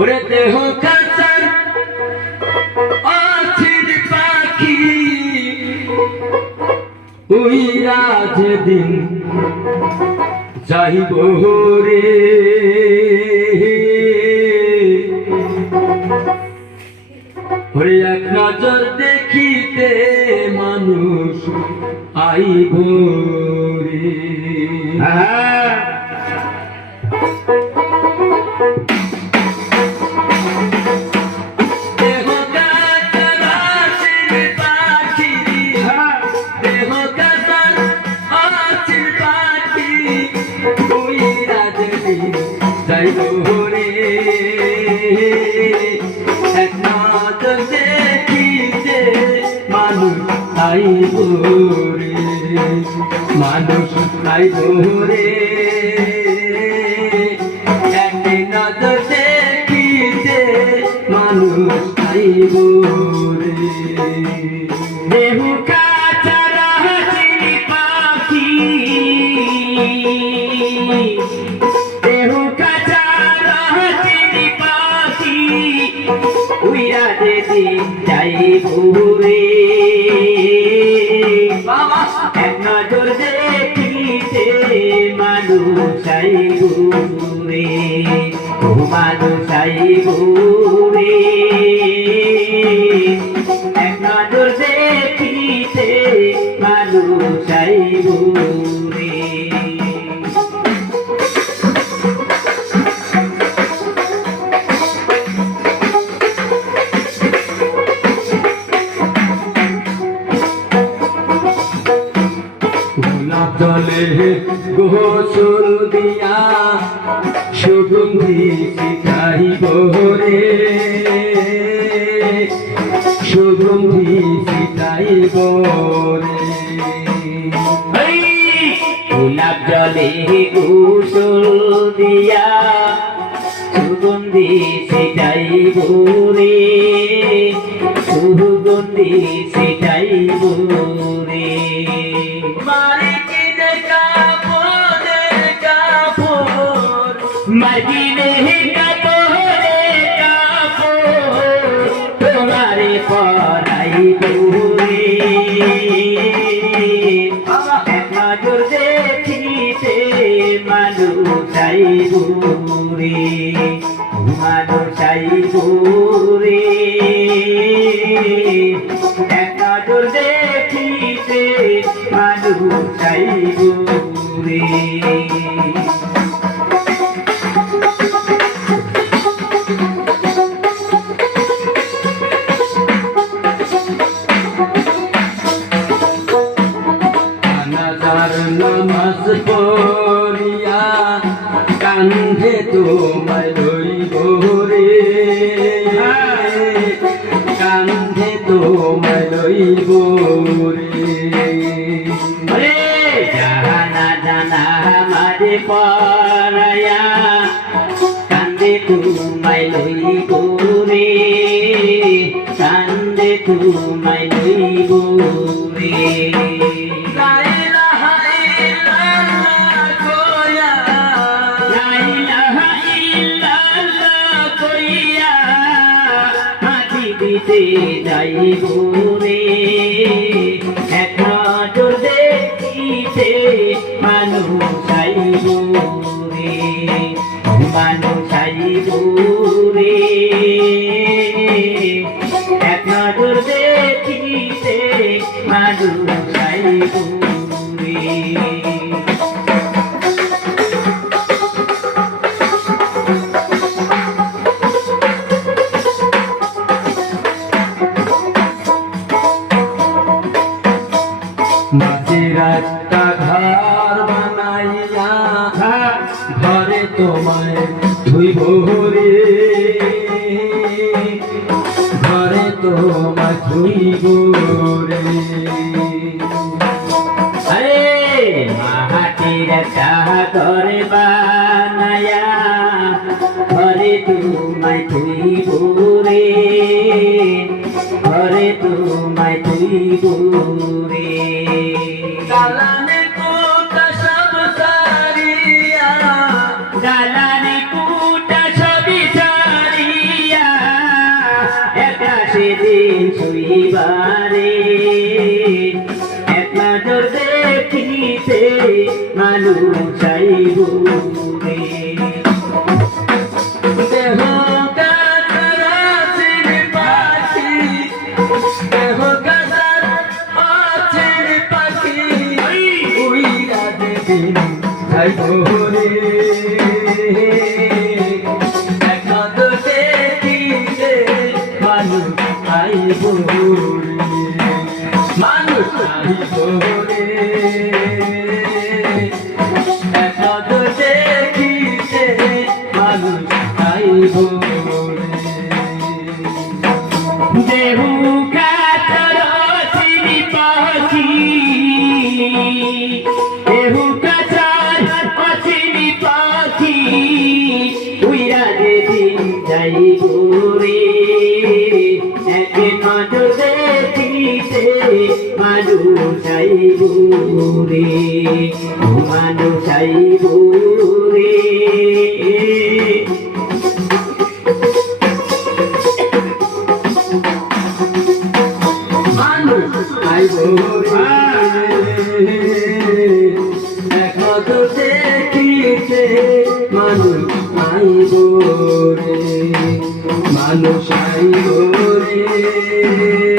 ওরে দেহ কাঁচার অচির পাখি উইরা যেদিন যাইব রে ওরে এক নজর দেখিতে মানুষ আইব রে এক নজর দেখিতে মানুষ আইব রে মানুষ আইব রে এক নজর দেখিতে মানুষ আইব রে দেহু কাচারা চিনি পাখি উইরা যেদিন যাইব রে এক নজর দেখিতে মানুষ আইব রে মানুষ আইব রে এক নজর দেখিতে মানুষ আইব রে জলে গোসল দিয়া সুগন্ধি শিখাইব রে সুগন্ধি শিখাইব রে গোলাপ জলে গোসল দিয়া সুগন্ধি শিখাইব রে সুগন্ধি শিখাইব রে মদিনে কাপড়ে কাপড় তোমারে পরাইব রে এক নজর দেখিতে মানুষ আইব রে মানুষ আইব রে এক নজর দেখিতে মানুষ আইব রে নামাজ পড়িয়া কান্ধে তোমায় লইব রে কান্ধে তোমায় লইব রে জানা জানা মাঝে পড়ায়া কান্ধে তোমায় লইব রে কান্ধে তোমায় লইব রে যাইব রে এক নজর দেখিতে মানুষ আইব রে মানুষ আইব রে এক নজর দেখিতে মানুষ আইব রে মাটির একটা ঘর বানাইয়া ঘরে তোমায় ধুইব রে ঘরে তোমায় ধুইব রে আরে মাটির একটা ঘর বানাইয়া ঘরে তোমায় ধুইব রে ঘরে তোমায় ধুইব রে কালানে করিবারে এক নজর দেখিতে মানুষ আইব রে দেহ কাতার আছেন পাখি দেহ কাতার আছেন পাখি উইরা যেদিন যাইব রে এক নজর দেখিতে মানুষ আইব রে মানুষ আইব রে এক নজর দেখিতে মানুষ আইব রে দেহু কাতর চিনি পাখি দেহু কাতর চিনি পাখি উইরা যেদিন যাইব রে এক নজর দেখিতে মানুষ আইব রে মানুষ আইব রে মানুষ আইব রে এক নজর দেখিতে মানুষ আইব রে মানুষ আইব রে